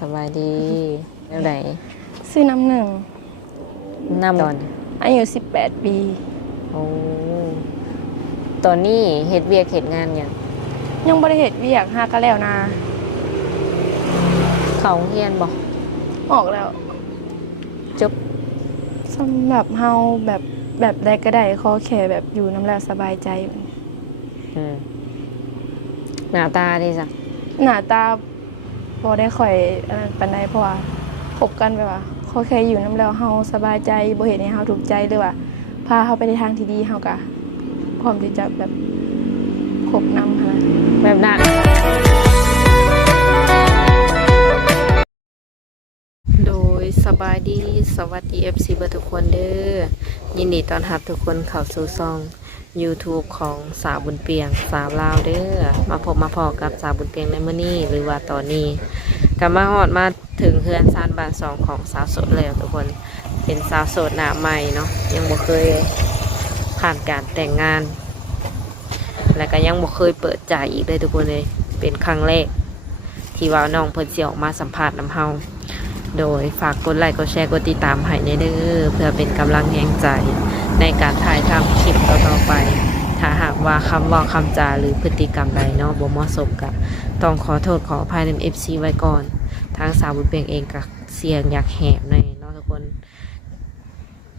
สบายดีแล้วไหนซื้อน้ำหนึ่งน้ำตอนอายุ18 ปี โอ้ตอนนี้เฮ็ดเวียกเฮ็ดงานอย่างยังบ่ได้เฮ็ดเวียกหาก็แล้วนะเขาเฮียนบอกออกแล้วจบสำหรับเฮาแบบใดก็ได้ขอแค่แบบอยู่น้ำแล้วสบายใจหน้าตาดีจ้ะหน้าตาบ่ได้ค่อยอันนั้นปานใดเพราะว่าคบกันแบบว่าขอแค่อยู่น้ำแล้วเฮาสบายใจบ่เฮ็ดให้เฮาทุกข์ใจหรือว่าพาเฮาไปในทางที่ดีเฮาก็พร้อมที่จะแบบคบนำหั่นนะแบบนั้นโดยสบายดีสวัสดี FC เบอร์ทุกคนเด้อยินดีต้อนรับทุกคนเข้าสู่ช่อง YouTube ของสาวบุญเปียงสาวลาวเด้อมาพบมาพอกับสาวบุญเปียงในมื้อนี้หรือว่าตอนนี้ก็มาฮอดมาถึงเฮือนซานบ้าน2ของสาวโสดแล้วทุกคนเป็นสาวโสดหน้าใหม่เนาะยังบ่เคยผ่านการแต่งงานและก็ยังบ่เคยเปิดใจอีกเลยทุกคนเลยเป็นครั้งแรกที่ว่าน้องเพิ่นสิออกมาสัมภาษณ์นำเฮาโดยฝากกดไลค์กดแชร์กดติดตามให้ในเด้อเพื่อเป็นกำลังแรงใจในการถ่ายทำคลิปต่อๆไปถ้าหากว่าคำเว้าคำจาหรือพฤติกรรมใดเนาะบ่เหมาะสมก็ต้องขอโทษขออภัยนำ FC ไว้ก่อนทางสาวบุญเปียงเองก็เสียงอยากแหบในเนาะทุกคน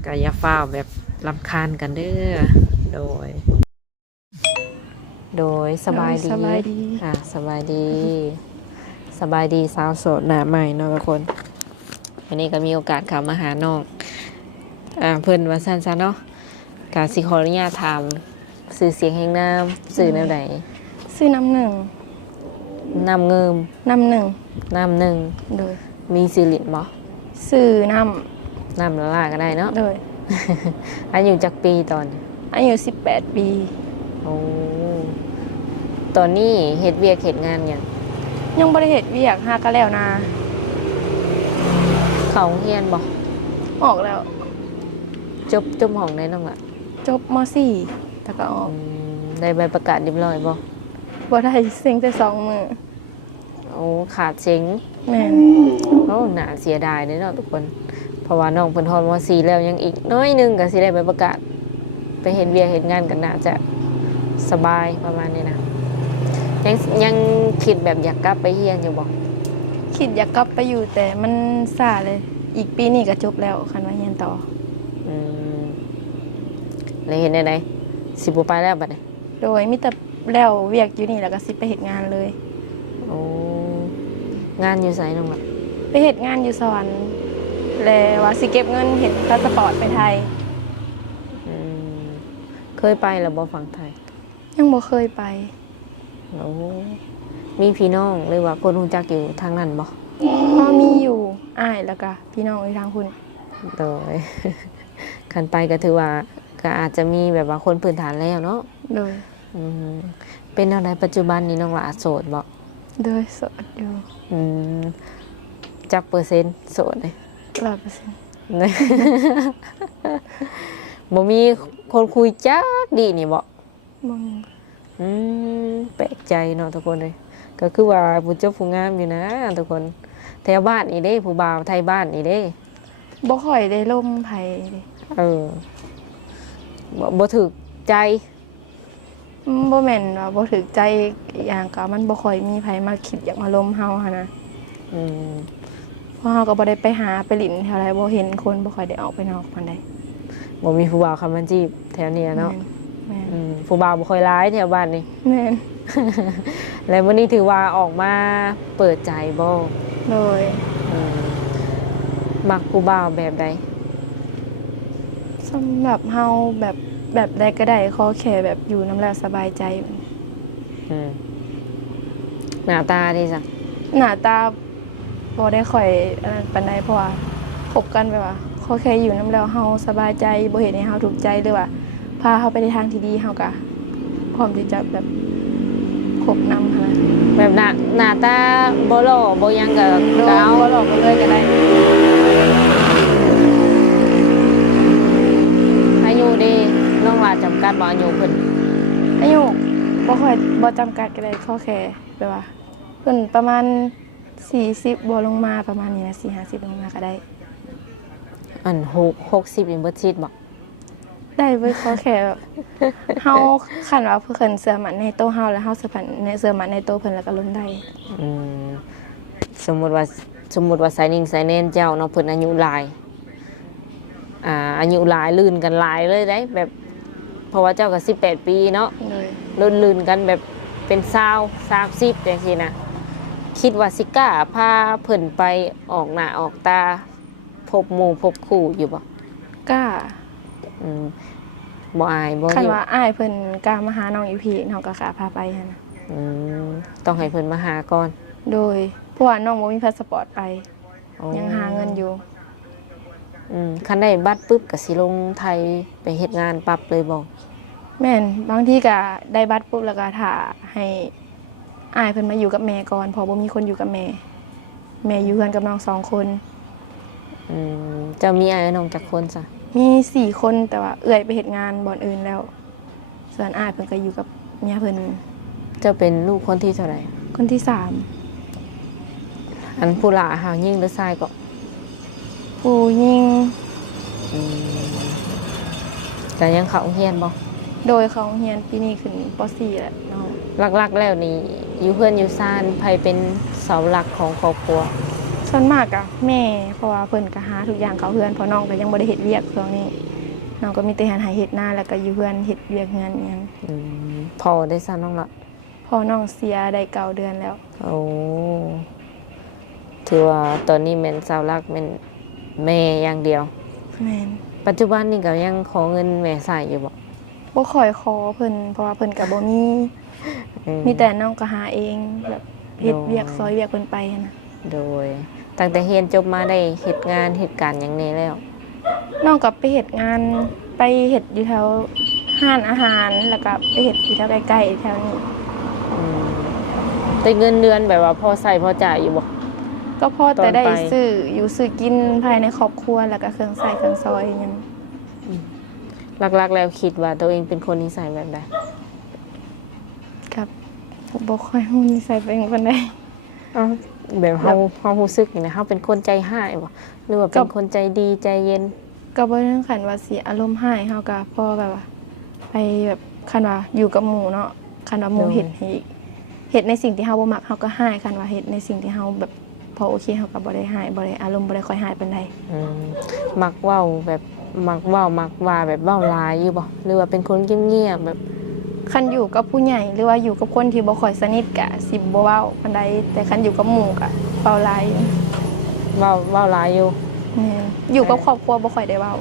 ก็อย่าฟ้าวแบบรำคาญกันเด้อโดยสบายดีสบายดีสบายดีสบายดีสาวโสดหน้าใหม่เนาะทุกคนวันนี้ก็มีโอกาสเข้ามาหาน้องเพิ่นว่าซั่นซะเนาะกะสิขออนุญาตถามสื่อเสียงแห่งน้ำสื่อแนวใดซื้อน้ำหนึ่งน้ำเงิมน้ำหนึ่งน้ำหนึ่งโดยมีสิริบ่ซื้อน้ำละลาก็ได้เนาะโดย อายุจักปีตอนอายุ18 ปีโอ้ตอนนี้เฮ็ดเวียกเฮ็ดงานหยังยังบ่ได้เฮ็ดเวียกหาก็แล้วนะเขาเฮียนบ่ออกแล้วจบห้องได้น้องล่ะจบม.4 แต่ก็ออกได้ใบประกาศเรียบร้อยบ่ได้เซ็งแต่2 มื้อโอ้ขาดเซ็งแม่นโอ้น่าเสียดายเด้เนาะทุกคนเพราะว่าน้องเพิ่นฮอดม.4 แล้วยังอีกน้อยนึงก็สิได้ใบประกาศไปเฮ็ดเวียกเฮ็ดงานกันน่าจะสบายประมาณนี้นะยังคิดแบบอยากกลับไปเรียนอยู่บ่คิดอยากกลับไปอยู่แต่มันซ่าเลยอีกปีนี้ก็จบแล้วคันว่าเรียนต่อเลยเห็นได้สิบ่ไปแล้วบัดนี้โดยมีแต่แล้วเวียกอยู่นี่แล้วก็สิไปเฮ็ดงานเลยโอ้งานอยู่ไสน้องล่ะไปเฮ็ดงานอยู่สวรรค์แล้วว่าสิเก็บเงินเฮ็ดพาสปอร์ตไปไทยเคยไปแล้วบ่ฝั่งไทยยังบ่เคยไปโอ้มีพี่น้องหรือว่าคนรู้จักอยู่ทางนั้นบ่มีอยู่อ้ายแล้วก็พี่น้องอยู่ทางพุ่นโดยคันไปก็ถือว่าก็อาจจะมีแบบว่าคนพื้นฐานแล้วเนาะโดยเป็นอะไรปัจจุบันนี้น้องหลาโสดบ่โดยโสดอยู่จักเปอร์เซ็นต์โสดเลย100%บ่มีคนคุยจักดีนี่บ่บ่แปลกใจเนาะทุกคนเลยก็คือว่าผู้เจ้าผู้งามอยู่นะทุกคนแถวบ้านนี่เด้ผู้บ่าวไทยบ้านนี่เด้บ่ค่อยได้ล่มไผบ่ถูกใจบ่แม่นว่าบ่ถูกใจอย่างก็มันบ่ค่อยมีไผมาคิดอยากมาล้มเฮาหั่นนะเพราะเฮาก็บ่ได้ไปหาไปหลินแถวใดบ่เห็นคนบ่ค่อยได้ออกไปนอกปานใดบ่มีผู้บ่าวเข้ามาจีบแถวนี้เนาะผู้บ่าวบ่ค่อยร้ายแถวบ้านนี่แม่นแล้วมื้อนี้ถือว่าออกมาเปิดใจบ่โดยมักผู้บ่าวแบบใดสำหรับเฮาแบบใดก็ได้ขอแค่แบบอยู่น้ำแล้วสบายใจหน้าตาดีจ้ะหน้าตาบ่ได้ค่อยอันนั้นปานใดเพราะว่าคบกันแบบว่าขอแค่อยู่น้ำแล้วเฮาสบายใจบ่เฮ็ดให้เฮาทุกข์ใจหรือว่าพาเฮาไปในทางที่ดีเฮาก็พร้อมที่จะแบบคบนำหั่นนะแบบหน้าตาบ่หล่อบ่หยังก็เอาบ่หลอกบ่เลยก็ได้อายุดีน้องว่าจำกัดบ่อายุเพิ่นอายุบ่ค่อยบ่จำกัดก็ได้ขอแค่แบบว่าเพิ่นประมาณ 40บ่ลงมาประมาณนี้นะ4-50ลงมาก็ได้ อัน60นี่เบิดชิดบ่ ได้เว้ยเขาแค่แบบเฮาคันว่าเพิ่นเชื่อมั่นในตัวเฮาแล้วเฮาเชื่อมั่นในตัวเพิ่นแล้วก็ลงได้ อืมสมมุติว่าสายนิ่งสายแน่นเจ้าเนาะเพิ่นอายุหลายอายุหลายลื่นกันหลายเลยได้แบบเพราะว่าเจ้าก็18ปีเนาะ เลย ลื่นกันแบบเป็น20 30จังซี่นะคิดว่าสิกล้าพาเพิ่นไปออกหน้าออกตาพบหมู่พบคู่อยู่บ่ กล้า อืมบ่อายบ่ คัน อยู่ ว่าอ้ายเพิ่นกล้ามาหาน้องอยู่พี่น้องก็กล้าพาไปหั่นน่ะ อืมต้องให้เพิ่นมาหาก่อน โดยเพราะว่าน้องบ่มีพาสปอร์ตไป อ๋อ ยังหาเงินอยู่ คันได้บัตรปุ๊บก็สิลงไทยไปเฮ็ดงานปั๊บเลยบ่ แม่นบางทีก็ได้บัตรปุ๊บแล้วก็ถ้าให้อ้ายเพิ่นมาอยู่กับแม่ก่อนเพอบ่มีคนอยู่กับแม่ แม่อยู่เฮือนกับน้อง2 คน เจ้ามีอ้ายน้องจักคนซะ มี4 คนแต่ว่าเอื้อยไปเฮ็ดงานบ่อนอื่นแล้ว ส่วนอ้ายเพิ่นก็อยู่กับเมียเพิ่น เจ้าเป็นลูกคนที่เท่าไหร่ คนที่3 อันผู้หลาหาวยิ่งหรือชายก็ ผู้หญิง ก็ยังเข้าโรงเรียนบ่ โดยเขาเรียนปีนี้ขึ้นป .4 แล้วน้อง หลักๆแล้วนี่อยู่เพื่อนอยู่ซ่านไผเป็นเสาหลักของครอบครัว ส่วนมากอะแม่เพราะว่าเพิ่นก็หาทุกอย่างเขาเฮือนเพราะน้องก็ยังบ่ได้เฮ็ดเวียกช่วงนี้น้องก็มีแต่หาเฮ็ดนาแล้วก็อยู่เฮือนเฮ็ดเวียกเฮือนอิหยัง พอได้ซ่าน้องละ พอน้องเสียได้9 เดือนแล้ว โอ้ถือว่าตอนนี้แม่นเสาหลักแม่นแม่อย่างเดียว แม่น ปัจจุบันนี่ก็ยังขอเงินแม่ใส่อยู่บ่ บ่ค่อยขอเพิ่นเพราะว่าเพิ่นก็บ่มี มีแต่น้องก็หาเองแบบเฮ็ดเวียกซอยเวียกเพิ่นไปหั้นน่ะ โดยตั้งแต่เรียนจบมาได้เฮ็ดงานเหตุการณ์หยังแน่แล้ว น้องก็ไปเฮ็ดงานไปเฮ็ดอยู่แถวห้านอาหารแล้วก็ไปเฮ็ดอยู่แถวใกล้ๆแถวนี้ ได้เงินเดือนแบบว่าพอใส่พอจ่ายอยู่บ่ ก็พอแต่ได้ ตอนไป ซื้ออยู่ซื้อกินภายในครอบครัวแล้วก็เครื่องใช้เครื่องซอยอิหยัง หลักๆแล้วคิดว่าตัวเองเป็นคนนิสัยแบบใด ครับบ่ค่อยฮู้นิสัยตัวเองปานใด แบบเฮารู้สึกนี่นะเฮาเป็นคนใจร้ายบ่หรือว่าเป็นคนใจดีใจเย็น ก็บ่ถึงขั้นว่าสิอารมณ์ร้ายเฮาก็พอแบบว่าไปแบบคันว่าอยู่กับหมู่เนาะคันว่าหมู่เฮ็ดให้เฮ็ดในสิ่งที่เฮาบ่มักเฮาก็ร้ายคันว่าเฮ็ดในสิ่งที่เฮาแบบพอโอเคเฮาก็บ่ได้ร้ายบ่ได้อารมณ์บ่ได้ค่อยร้ายปานใด มักเว้าแบบมักว่าแบบเว้าหลายอยู่บ่หรือว่าเป็นคนเงียบๆแบบ คันอยู่กับผู้ใหญ่หรือว่าอยู่กับคนที่บ่ค่อยสนิทก็สิบ่เว้าปานใดแต่คันอยู่กับหมู่ก็เว้าหลายอยู่ เว้าหลายอยู่ แม่นอยู่กับครอบครัวบ่ค่อยได้เว้า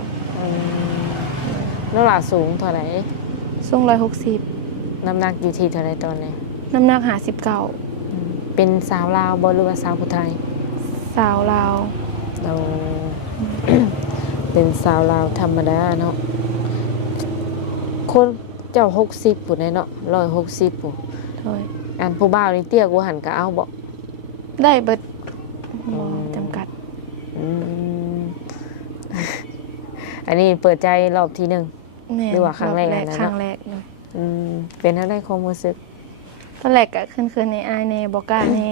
น้ำหนักสูงเท่าไหร่ สูง160น้ำหนักอยู่ที่เท่าไหร่ตอนนี้ น้ำหนัก59เป็นสาวลาวบ่หรือว่าสาวผู้ไทย สาวลาว เรา เป็นสาวลาวธรรมดาเนาะคนเจ้า60ปุ่นเนาะ160ปุ่น โดย อันผู้บ่าวนี่เตี้ยกว่าหันก็เอาบ่ ได้เบิดบ่จำกัด อืม อันนี้เปิดใจรอบที่หนึ่ง แม่น หรือว่าครั้งแรกนะเนาะ ครั้งแรกเลย เป็นอะไรความรู้สึก ตอนแรกก็คืนในอายแน่บ่กล้าแน่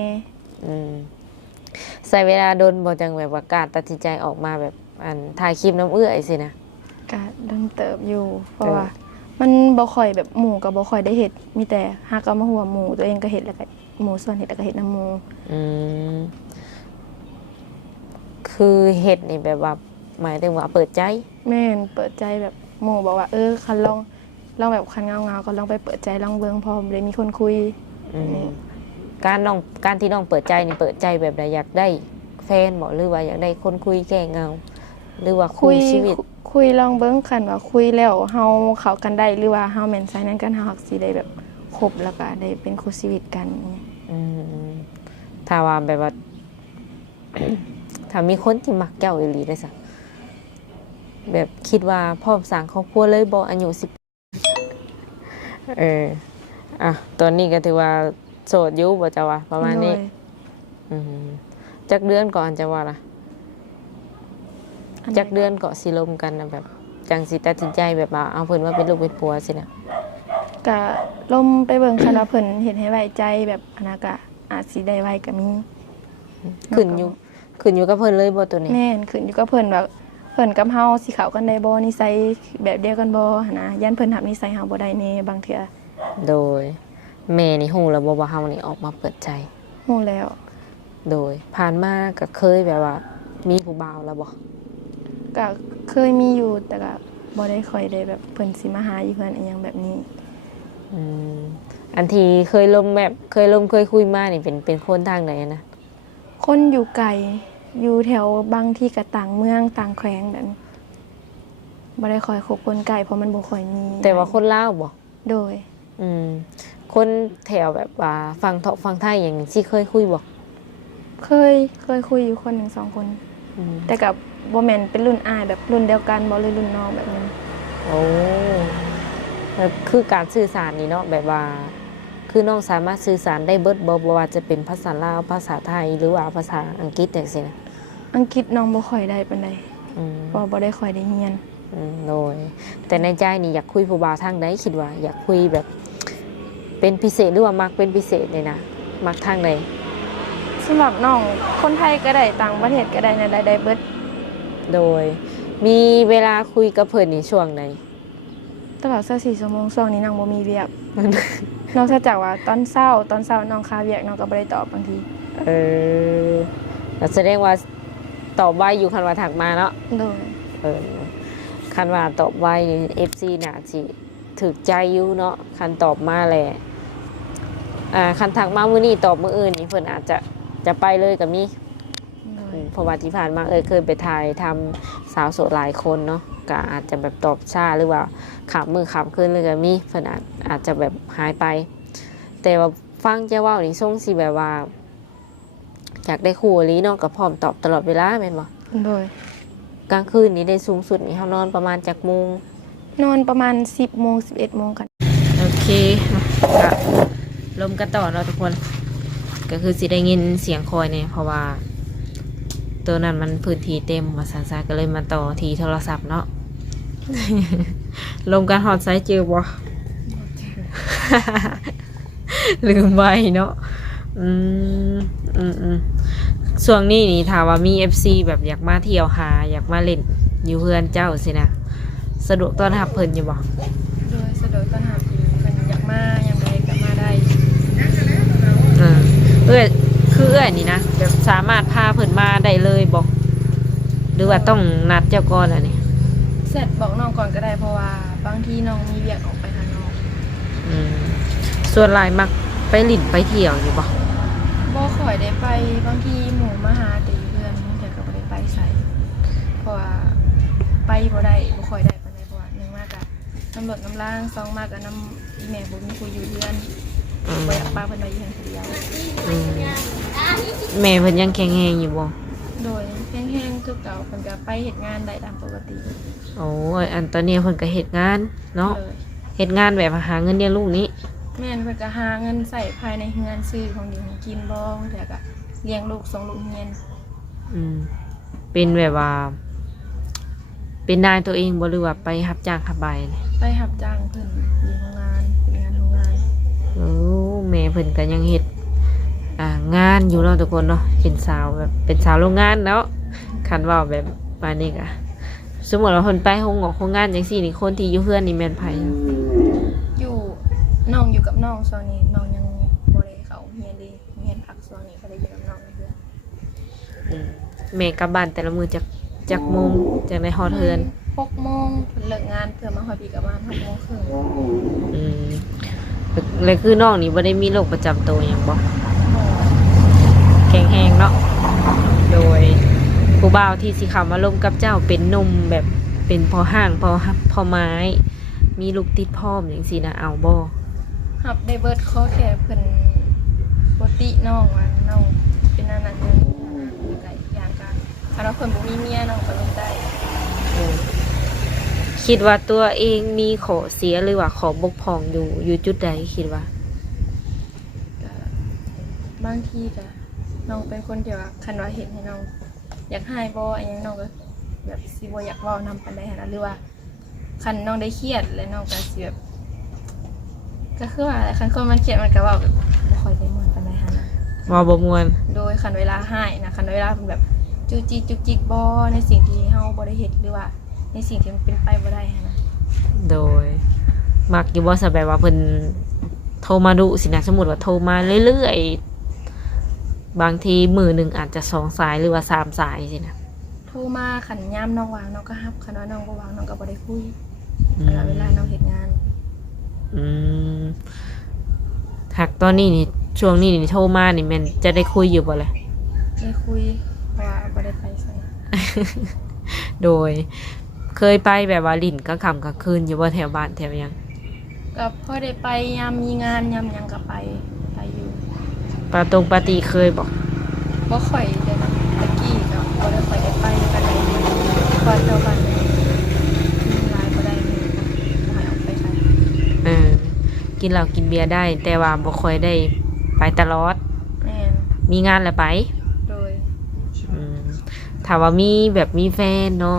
ใส่เวลาโดนบ่จังแบบว่าการตัดสินใจออกมาแบบอันถ่ายคลิปน้ำเอื้อยสินะ ก็โดนเติบอยู่ เพราะว่า มันบ่ค่อยแบบหมู่ก็บ่ค่อยได้เฮ็ดมีแต่หากเอามาหัวหมู่ตัวเองก็เฮ็ดแล้วก็หมู่ส่วนเฮ็ดแล้วก็เฮ็ดนำหมู่ คือเฮ็ดนี่แบบว่าหมายถึงว่าเปิดใจ แม่นเปิดใจแบบหมู่บอกว่าคันลองแบบคันเงาๆก็ลองไปเปิดใจลองเบิ่งพอบ่ได้มีคนคุย การที่น้องเปิดใจนี่เปิดใจแบบใดอยากได้แฟนบ่หรือว่าอยากได้คนคุยแก้เหงาหรือว่าคุยชีวิต คุยลองเบิ่งคันว่าคุยแล้วเฮาเข้ากันได้หรือว่าเฮาแม่นไสนั้นกันเฮาฮักสิได้แบบคบแล้วก็ได้เป็นคู่ชีวิตกันอย่างเงี้ย ถ้าว่าแบบว่า ถ้ามีคนที่มักเจ้าอีหลีได้ซะแบบคิดว่าพร้อมสร้างครอบครัวเลยบ่อายุ10ตอนนี้ก็ถือว่าโสดอยู่บ่จะว่าประมาณนี้ โดย จักเดือนก่อนจะว่าล่ะจักเดือนก็สิลมกันนะแบบ จังสิตัดสินใจแบบว่าเอาเพิ่นว่าเป็นลูกเป็นผัวสินะ ก็ลมไปเบิ่งคันว่าเพิ่นเฮ็ดให้ไว้ใจแบบอนาคตอาจสิได้ไว้ก็มี ขึ้นอยู่กับเพิ่นเลยบ่ตัวนี้ แม่นขึ้นอยู่กับเพิ่นแบบเพิ่นกับเฮาสิเข้ากันได้บ่นิสัยแบบเดียวกันบ่หันนะย่านเพิ่นรับนิสัยเฮาบ่ได้แน่บางเทื่อ โดยแม่นี่ฮู้แล้วบ่ว่าเฮานี่ออกมาเปิดใจ ฮู้แล้ว โดยผ่านมาก็เคยแบบว่า มีผู้บ่าวแล้วบ่ ก็เคยมีอยู่แต่ก็บ่ได้ค่อยได้แบบเพิ่นสิมาหาอยู่เพิ่นอีหยังแบบนี้ อืมอันที่เคยเคยคุยมานี่เป็นคนทางไหนนะ คนอยู่ไกลอยู่แถวบางที่ก็ต่างเมืองต่างแขวงแบบนี้บ่ได้ค่อยคบคนไกลเพราะมันบ่ค่อยมี แต่ว่าคนลาวบ่ โดย อืมคนแถวแบบว่าฟังไทยอย่างนี้สิเคยคุยบ่ เคยคุยอยู่คนหนึ่งสองคน อืม แต่กับบ่แม่นเป็นรุ่นอ้ายแบบรุ่นเดียวกันบ่เลยรุ่นน้องแบบนั้น โอ้แบบคือการสื่อสารนี่เนาะแบบว่า คือน้องสามารถสื่อสารได้เบิดบ่ว่าจะเป็นภาษาลาวภาษาไทยหรือว่าภาษาอังกฤษจังซี่นะ อังกฤษน้องบ่ค่อยได้ปานใด อืม เพราะบ่ได้ค่อยได้เรียน โดยแต่ในใจนี่อยากคุยผู้บ่าวทางใดคิดว่า อยากคุยแบบ เป็นพิเศษหรือว่ามักเป็นพิเศษเลยนะมักทางใด สำหรับน้องคนไทยก็ได้ต่างประเทศก็ได้นะได้เบิด โดย มีเวลาคุยกับเพิ่นนี่ช่วงไหน ตลอด24ชั่วโมงช่วงนี้น้องบ่มีเวียก นอกจากว่าตอนเช้าน้องคาเวียกน้องก็บ่ได้ตอบบางที เออแล้วแสดงว่าตอบไวอยู่คันว่าถักมาเนาะ โดย เออคันว่าตอบไวนี่ FC น่ะสิถึกใจอยู่เนาะคันตอบมาแหละคันถักมามื้อนี้ตอบมื้ออื่นนี่เพิ่นอาจจะไปเลยก็มี โดย เพราะว่าที่ผ่านมาเคยไปถ่ายทำสาวโสดหลายคนเนาะก็อาจจะแบบตอบช้าหรือว่าขับมือขับขึ้นเลยก็มีเพิ่นอาจจะแบบหายไป แต่ว่าฟังเจ้าเว่านี่ส่งสิแบบว่าอยากได้คู่อีหลีเนาะก็พร้อมตอบตลอดเวลาแม่นบ่ โดย กลางคืนนี้ได้สูงสุดนี่เฮานอนประมาณจักโมง นอนประมาณ10โมง11โมงกัน โอเคก็ลมกันต่อเนาะทุกคน ก็คือสิได้ยินเสียงคอยเนี่ยเพราะว่า ตัวนั้นมันพื้นที่เต็มมาสันซาก็เลยมาต่อที่โทรศัพท์เนาะ ลมกันฮอดไซส์เจอบ่ ลืมไว้เนาะช่วงนี้นี่ถามว่ามี FC แบบอยากมาเที่ยวหาอยากมาเล่นอยู่เพื่อนเจ้าสินะสะดวกต้อนรับเพิ่นอยู่บ่ โดยสะดวกต้อนรับเพิ่นอยากมายามใดก็มาได้ เอ้ยคือเอ้ยนี่นะแบบสามารถพาเพิ่นมาได้เลยบ่หรือว่าต้องนัดเจ้าก่อนอ่ะนี่ เสร็จบอกน้องก่อนก็ได้เพราะว่าบางทีน้องมีเวียกออกไปข้างนอก ส่วนหลายมักไปหลินไปเที่ยวอยู่บ่ บ่ค่อยได้ไปบางทีหมู่มาหาแต่อยู่เพื่อนแต่ก็บ่ได้ไปใส่เพราะว่าไปบ่ได้บ่ค่อยได้ปานใดเพราะว่าหนึ่งมากอะน้ำรถน้ำล่างสองมากอะน้ำอีแม่บ่มีผู้อยู่เพื่อนบ่อยากปาเพิ่นไปอยู่เฮือนคนเดียว อืมแม่เพิ่นยังแข็งแรงอยู่บ่ โดยแห้งๆคือเก่าเพิ่นก็ไปเฮ็ดงานได้ตามปกติ โอ้ยอันตอนนี้เพิ่นก็เฮ็ดงานเนาะ เลย เฮ็ดงานแบบหาเงินเลี้ยงลูกนี้ แม่นเพิ่นก็หาเงินใส่ภายในเฮือนซื้อของอยู่ของกินบ่แต่ก็เลี้ยงลูกส่งลูกเรียน เป็นแบบว่า เป็นนายตัวเองบ่หรือว่าไปรับจ้างรับใบนี่ ไปรับจ้างเพิ่นอยู่โรงงานเป็นงานโรงงาน โอ้แม่เพิ่นก็ยังเฮ็ดงานอยู่เนาะทุกคนเนาะเป็นสาวแบบเป็นสาวโรงงานเนาะคันเว้าแบบปานนี้ก็สมมุติว่าเพิ่นไปโรงงานจังซี่นี่คนที่อยู่เฮือนนี่แม่นไผ อยู่น้องอยู่กับน้องตอนนี้น้องยังบ่ได้เข้าเรียนเลยเรียนพักช่วงนี้ก็ได้อยู่กับน้องเพื่อน แม่กลับบ้านแต่ละมื้อจักโมงจังได้ฮอดเฮือน 6 โมงเพิ่นเลิกงานเพื่อมาฮอดพี่กับบ้าน6 โมงครึ่ง แล้วคือน้องนี่บ่ได้มีโรคประจำตัวหยังบ่แข็งแรงเนาะโดยผู้บ่าวที่สิเข้ามาลมกับเจ้าเป็นหนุ่มแบบเป็นพอห้างพอไม้ มีลูกติดพร้อมจังซี่นะเอาบ่ หับได้เบิดข้อแค่เพิ่นปกติน้องว่าน้องเป็นอันนั้นอย่างนี้แล้วก็อีกอย่างก็ถ้าเราเพิ่นบ่มีเมียน้องก็ลงได้ คิดว่าตัวเองมีข้อเสียหรือว่าข้อบกพร่องอยู่จุดใดคิดว่า ก็บางทีก็น้องเป็นคนที่ว่าคันว่าเห็นให้น้องอยากให้บ่อันยังน้องก็แบบสิบ่อยากเว้านำปานใดหันนะหรือว่าคันน้องได้เครียดแล้วน้องก็สิแบบก็คือว่าคันคนมันเครียดมันก็เว้าแบบบ่ค่อยได้ม่วนปานใดหันนะ ว่าบ่ม่วน โดยคันเวลาให้นะคันเวลาเป็นแบบจุกจิกจุกจิกบ่ในสิ่งที่เฮาบ่ได้เฮ็ดหรือว่าในสิ่งที่มันเป็นไปบ่ได้หั้นนะ โดยมักอยู่บ่ซะแบบว่าเพิ่นโทรมาดุสินะสมมุติว่าโทรมาเรื่อยๆบางทีมื้อหนึงอาจจะ2 สายหรือว่า3 สายสินะ โทรมาคันยามน้องว่างน้องก็รับคันว่าน้องบ่ว่างน้องก็บ่ได้คุย อื คันว่าเวลาน้องเฮ็ดงาน อืมหักตอนนี้นี่ช่วงนี้นี่โทรมานี่แม่นจะได้คุยอยู่บ่ล่ะ ได้คุยเพราะว่าบ่ได้ไปไส โดยเคยไปแบบว่าลิ้นกลางค่ำกลางคืนอยู่บ่แถวบ้านแถวหยัง ก็พอได้ไปยามมีงานยามหยังก็ไปอยู่ ปาร์ตี้เคยบ่ บ่ค่อยได้นะตะกี้ก็บ่ได้ค่อยได้ไปกันเลยพอเจ้าบ้านนี่มีหลายบ่ได้มีก็ให้ออกไปไส กินเหล้ากินเบียร์ได้ แต่ว่าบ่ค่อยได้ไปตลอด แม่น มีงานแล้วไป โดย อืมถามว่ามีแบบมีแฟนเนาะ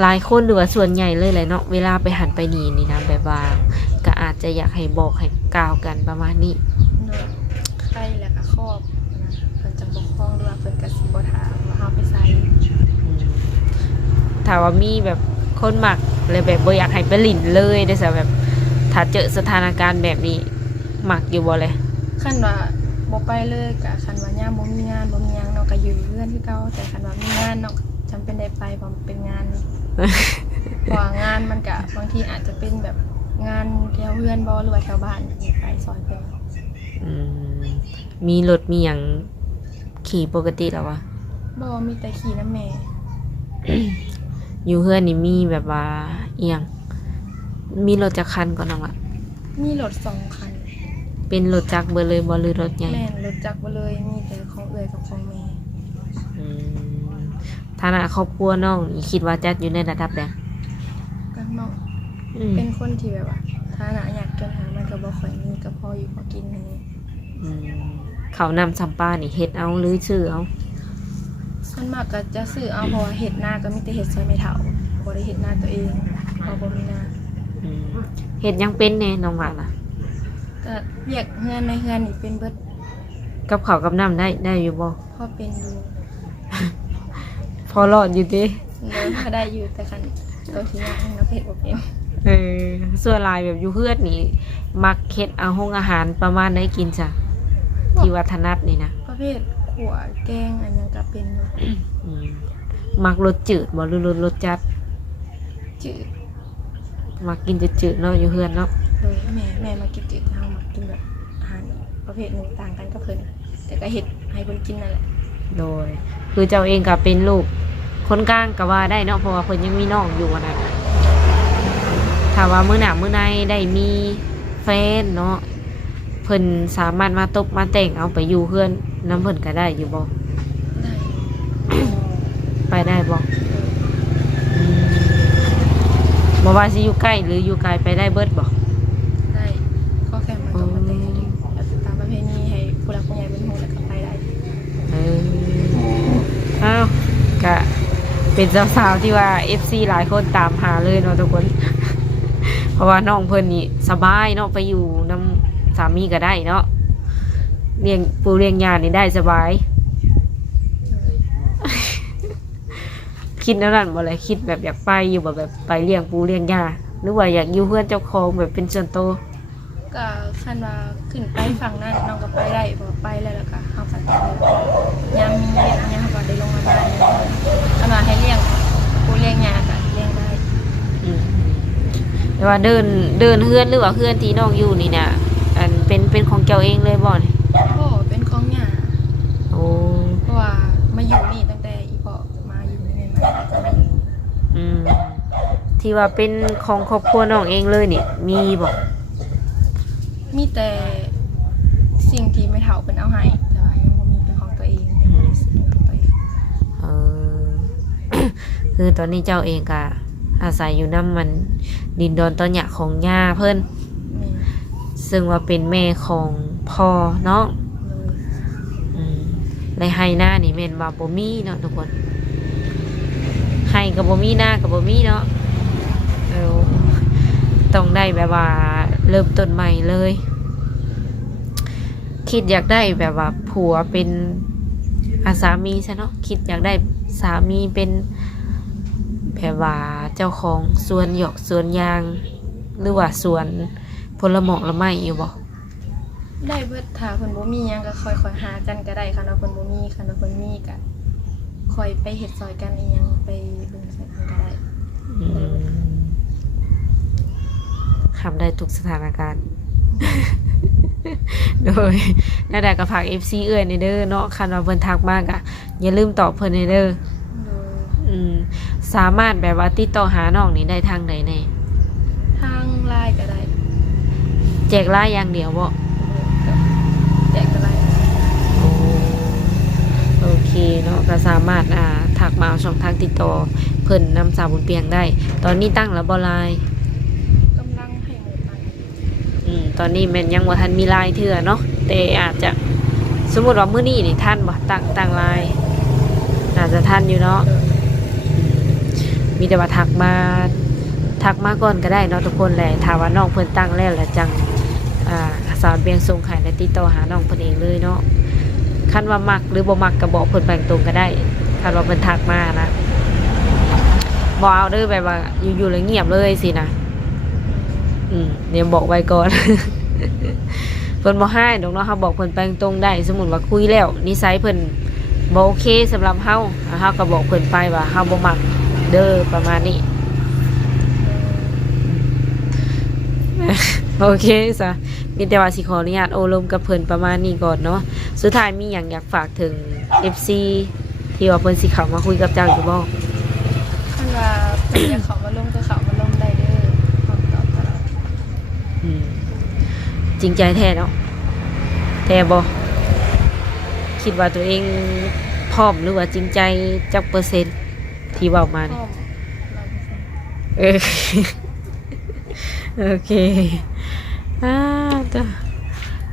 หลายคนหรือว่าส่วนใหญ่เลยแหละเนาะเวลาไปหันไปนี่นี่นะแบบว่าก็อาจจะอยากให้บอกให้กล่าวกันประมาณนี้ โดยใกล้แล้วก็ครอบนะเพิ่นจังบ่คล้องหรือว่าเพิ่นก็สิบ่ถามว่าเฮาไปไส อืมถามว่ามีแบบคนมักเลยแบบบ่อยากให้ไปหลินเลยได้ซะแบบถ้าเจอสถานการณ์แบบนี้มักอยู่บ่เลย คันว่าบ่ไปเลยก็คันว่ายามบ่มีงานบ่มีหยังเนาะก็อยู่เรือนคือเก่าแต่คันว่ามีงานเนาะจำเป็นได้ไปเพราะมันเป็นงาน เพราะว่างานมันก็บางทีอาจจะเป็นแบบงานแถวเรือนบ่หรือว่าแถวบ้านไปซอยเพิ่น อืมมีรถมีหยังขี่ปกติแล้ววะ บ่มีแต่ขี่น้ำแม่ อยู่เฮือนนี่มีแบบว่าเอียงมีรถจักรคันก่อนน้องละ มีรถ2คัน เป็นรถจักรเบอร์เลยบ่หรือรถใหญ่ แม่นรถจักรบ่เลยมีแต่ของเอื้อยกับของแม่ อืมฐานะครอบครัวน้องนี่คิดว่าจัดอยู่ในระดับใด ก็เนาะ อืม เป็นคนที่แบบว่าฐานะอยากจนหามันก็บ่ค่อยมีก็พออยู่พอกินนี่ อืมเขาวนำซัมป้านี่เฮ็ดเอาหรือชื่อเอา ส่วนมากก็จะซื้อเอาเพราะว่าเฮ็ดนาก็มีแต่เฮ็ดซอยไม่เฒ่าบ่ได้เฮ็ดนาตัวเองเพราะบ่มีนา อืมเฮ็ดหยังเป็นแน่น้องว่าล่ะ ก็เรียกเฮือนในเฮือนนี่เป็นเบิด กับข้าวกับน้ำได้อยู่บ่ พอเป็นอยู่ พอรอดอยู่ติ เลยก็ได้อยู่แต่คันตัวที่ยากนี่เราเฮ็ดบ่เป็น เออส่วนหลายแบบอยู่เฮือนนี่มักเฮ็ดเอาห้องอาหารประมาณไหนกินจ้ะที่ว่าถนัดนี่นะ ประเภทขัวแกงอันยังก็เป็นอยู่ อืมมักรสจืดบ่หรือรสจัด จืด มักกินจืดๆเนาะอยู่เฮือนเนาะ โดยแม่มากินจืดเฮามากินแบบอาหารประเภทหนึงต่างกันกับเพิ่นแต่ก็เฮ็ดให้เพิ่นกินนั่นแหละ โดย คือเจ้าเองก็เป็นลูกคนกลางก็ว่าได้เนาะเพราะว่าเพิ่นยังมีน้องอยู่อะนะถ้าว่ามื้อหน้ามื้อในได้มีแฟนเนาะเพิ่นสามารถมาตบมาแต่งเอาไปอยู่เฮือนนํเพิ่นก็ได้อยู่บ่ ได้ ไปได้บ่อืมบ่ว่าสิอยู่ใกล้หรืออยู่ไกลไปได้เบิดบ่ ได้ข้อแค่มันก็มาแต่งแบบตามประเพณีให้ผู้หลักผู้ใหญ่เป็นฮู้แล้วก็ไปได้ เอออ้าวก็เป็นสาวๆที่ว่า FC หลายคนตามหาเลยเนาะทุกคน เพราะว่าน้องเพิ่นนี่สบายเนาะไปอยู่นำสามีก็ได้เนาะเลี้ยงปูเลี้ยงยานี่ได้สบาย คิดแนวนั้นบ่เลยคิดแบบอยากไปอยู่แบบไปเลี้ยงปูเลี้ยงยาหรือว่าอยากอยู่เพื่อนเจ้าของแบบเป็นส่วนตัว ก็คันว่าขึ้นไปฝั่งนั้นน้องก็ไปได้บ่ไปแล้วก็เฮาก็ไปยามมีเรียนอันนี้เฮาก็ได้ลงมาบ้านนี่คันว่าให้เลี้ยงผู้เลี้ยงหญ้าก็เลี้ยงได้ อืมแต่ว่าเดินเฮือนหรือว่าเฮือนที่น้องอยู่นี่น่ะอันเป็นของเจ้าเองเลยบ่นี่ พ่อเป็นของหญ้า โอ้ เพราะว่ามาอยู่นี่ตั้งแต่อีพ่อมาอยู่นี่ใหม่ๆก็มาอยู่ อืมที่ว่าเป็นของครอบครัวน้องเองเลยนี่มีบ่ มีแต่สิ่งที่ไม่เฒ่าเพิ่นเอาให้แต่ว่ายังบ่มีเป็นของตัวเองยังบ่ได้ซื้อเป็นของตัวเอง เออ คือตอนนี้เจ้าเองก็อาศัยอยู่น้ำมันดินดอนตอนหยะของย่าเพิ่น แม่ ซึ่งว่าเป็นแม่ของพ่อเนาะ เลย อืมในไฮหน้านี่แม่นว่าบ่มีเนาะทุกคนไฮกับบ่มีหน้ากับบ่มีเนาะเออต้องได้แบบว่าเริ่มต้นใหม่เลย คิดอยากได้แบบว่าผัวเป็นสามีใช่เนาะคิดอยากได้สามีเป็นแบบว่าเจ้าของสวนหยอกสวนยาง หรือว่าสวนผลหมอกละไม้อยู่บ่ ได้เบิดถ้าเพิ่นบ่มีหยังก็ค่อยๆหากันก็ได้คันว่าเพิ่นบ่มีคันว่าเพิ่นมีก็ค่อยไปเฮ็ดซอยกันอีหยังไปเบิ่งซอยกันก็ได้ ทำได้ทุกสถานการณ์ โดยน่าได้ก็ฝาก FC เอื้อยในเด้อเนาะคันว่าเพิ่นทักมากอ่ะอย่าลืมตอบเพิ่นในเด้อ โดย สามารถแบบว่าติดต่อหาน้องนี่ได้ทางใดแน่ ทางไลน์ก็ได้ แจกไลน์อย่างเดียวบ่ แจกก็ได้ โอเคเนาะก็สามารถทักมาเอาช่องทางติดต่อเพิ่นนำสาวบุญเปียงได้ ตอนนี้ตั้งแล้วบ่ไลน์ กำลังให้หมู่ไป ตอนนี้แม่นยังบ่ทันมีไลน์เทื่อเนาะแต่อาจจะสมมุติว่ามื้อนี้นี่ทันบ่ตั้งไลน์น่าจะทันอยู่เนาะมีแต่ว่าทักมาก่อนก็ได้เนาะทุกคนแหละถ้าว่าน้องเพิ่นตั้งแล้วแล้วจังสาวบุญเปียงส่งให้และติดต่อหาน้องเพิ่นเองเลยเนาะคันว่ามักหรือบ่มักก็บอกเพิ่นไปตรงก็ได้คันว่าเพิ่นทักมานะบ่เอาเด้อแบบว่าอยู่ๆแล้วเงียบเลยสินะเดี๋ยวบอกไว้ก่อน เพิ่นบ่ให้ดอกเนาะเฮาบอกเพิ่นไปตรงได้สมมุติว่าคุยแล้วนิสัยเพิ่นบ่โอเคสำหรับเฮาก็บอกเพิ่นไปว่าเฮาบ่มักเด้อประมาณนี้ โอเคซะมีแต่ว่าสิขออนุญาตโอลมกับเพิ่นประมาณนี้ก่อนเนาะสุดท้ายมีหยังอยากฝากถึง FC ที่ว่าเพิ่นสิเข้ามาคุยกับเจ้าอยู่บ่ คันว่าเพิ่นอยากเข้ามาลงก็เข้ามาลงได้เด้อพร้อมตอบตลอด จริงใจแท้เนาะแท้บ่คิดว่าตัวเองพร้อมหรือว่าจริงใจจักเปอร์เซ็นต์ที่เว้ามา พ นี่ ร้อม เออ โอเคจ้ะ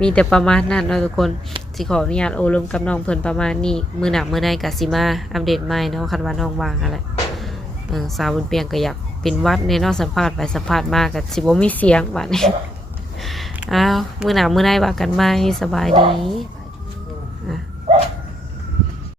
มีแต่ประมาณนั้นเนาะทุกคนสิขออนุญาตโอลมกับน้องเพิ่นประมาณนี้มื้อหน้ามื้อใดก็สิมาอัปเดตใหม่เนาะคันว่าน้องว่างอะไรสาวบุญเปียงก็อยากเป็นวัดในเนอกสัมภาษณ์ไปสัมภาษณ์มาก็สิบ่มีเสียงบัดนี้ อ้าวมื้อหน้ามื้อใดว่ากันใหม่สบายดี